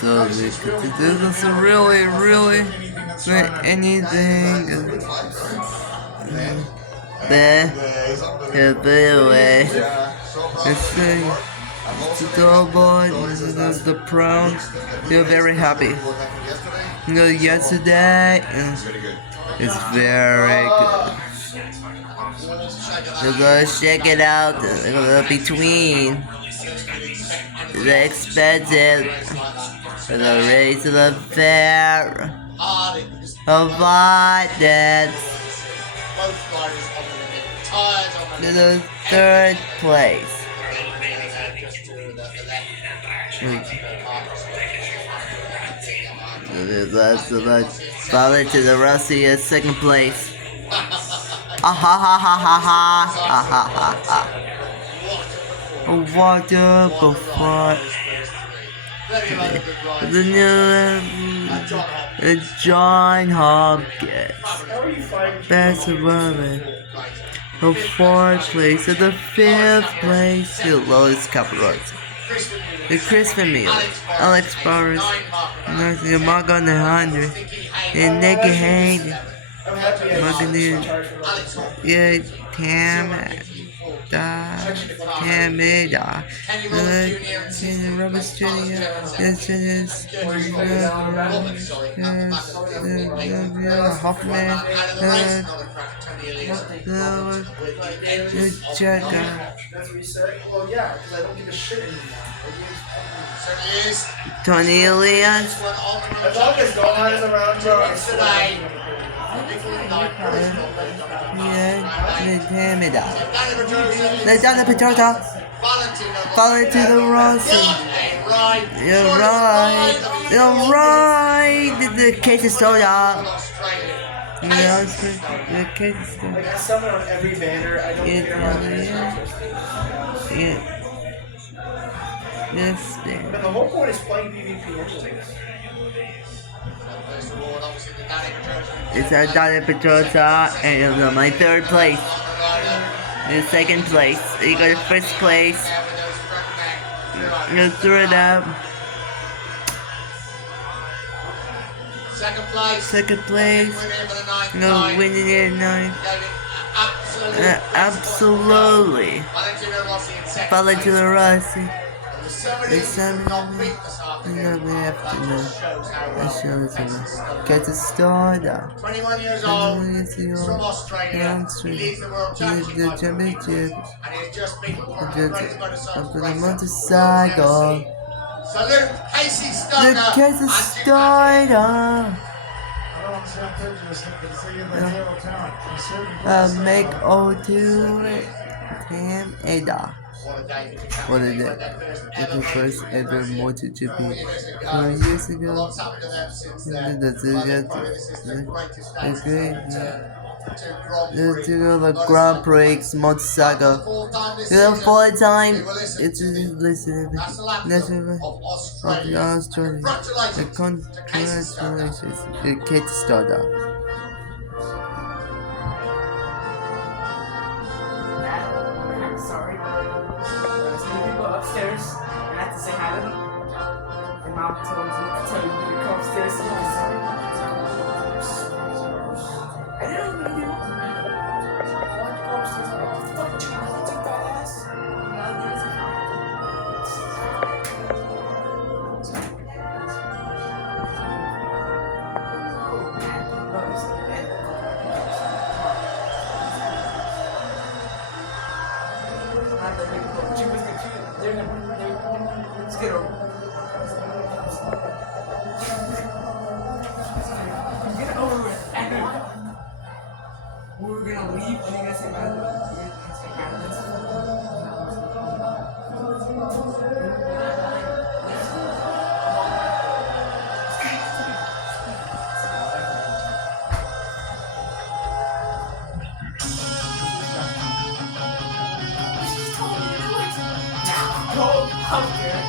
So this is really anything there anyway. It's the boy, the prom, you're very happy. Yesterday it's very good. You're gonna check it out between the expensive the race of the fair avoided to the third place. Followed to the Rusty at second place. Ah ha ha ha ha ha ha ha ha. Water before the new John Hopkins. Best woman. The fourth place. At the fifth place, the lowest capability. The Christmas meal. Alex Barnes. The Mark on the 100. And Nicky Hayden. Yeah, Tamida, Robert Jr., Hoffman, Jagger, Tony Elias, Tamida. Let's down the potato. Follow to the Rossi. You're right. You're right. The case is sold out. The case is sold out. I got someone on every banner. I don't think they're on Yes, but the whole point is playing PvP. It's a Donna Petrosa and my third place. In second place. You got first place. You threw it up. Second place. No winning it ninth. Absolutely. Valentino Rossi. It's something we have to know. The show is over. Get the starter. 21 years old, he's from Australia, he leads the world championship, and he's just been up to the motorcycle. Salute Casey Stoddard. The Casey Stoddard. Make O2 Tam Ada. What a day. It's the first ever Motogp. 4 years ago, the Grand Prix motorcycle. The full time, it's listening. National of the Australia. The congratulations, the kid startup. Sorry. There's new people upstairs. I have to say hi to them. And Mom told me to tell you to come upstairs so you can say I didn't know you. Why don't you go upstairs? What the fuck did you want to do, badass? Let's get over. Get it over with. We're gonna leave and you're gonna say bye. You're gonna say Go up here.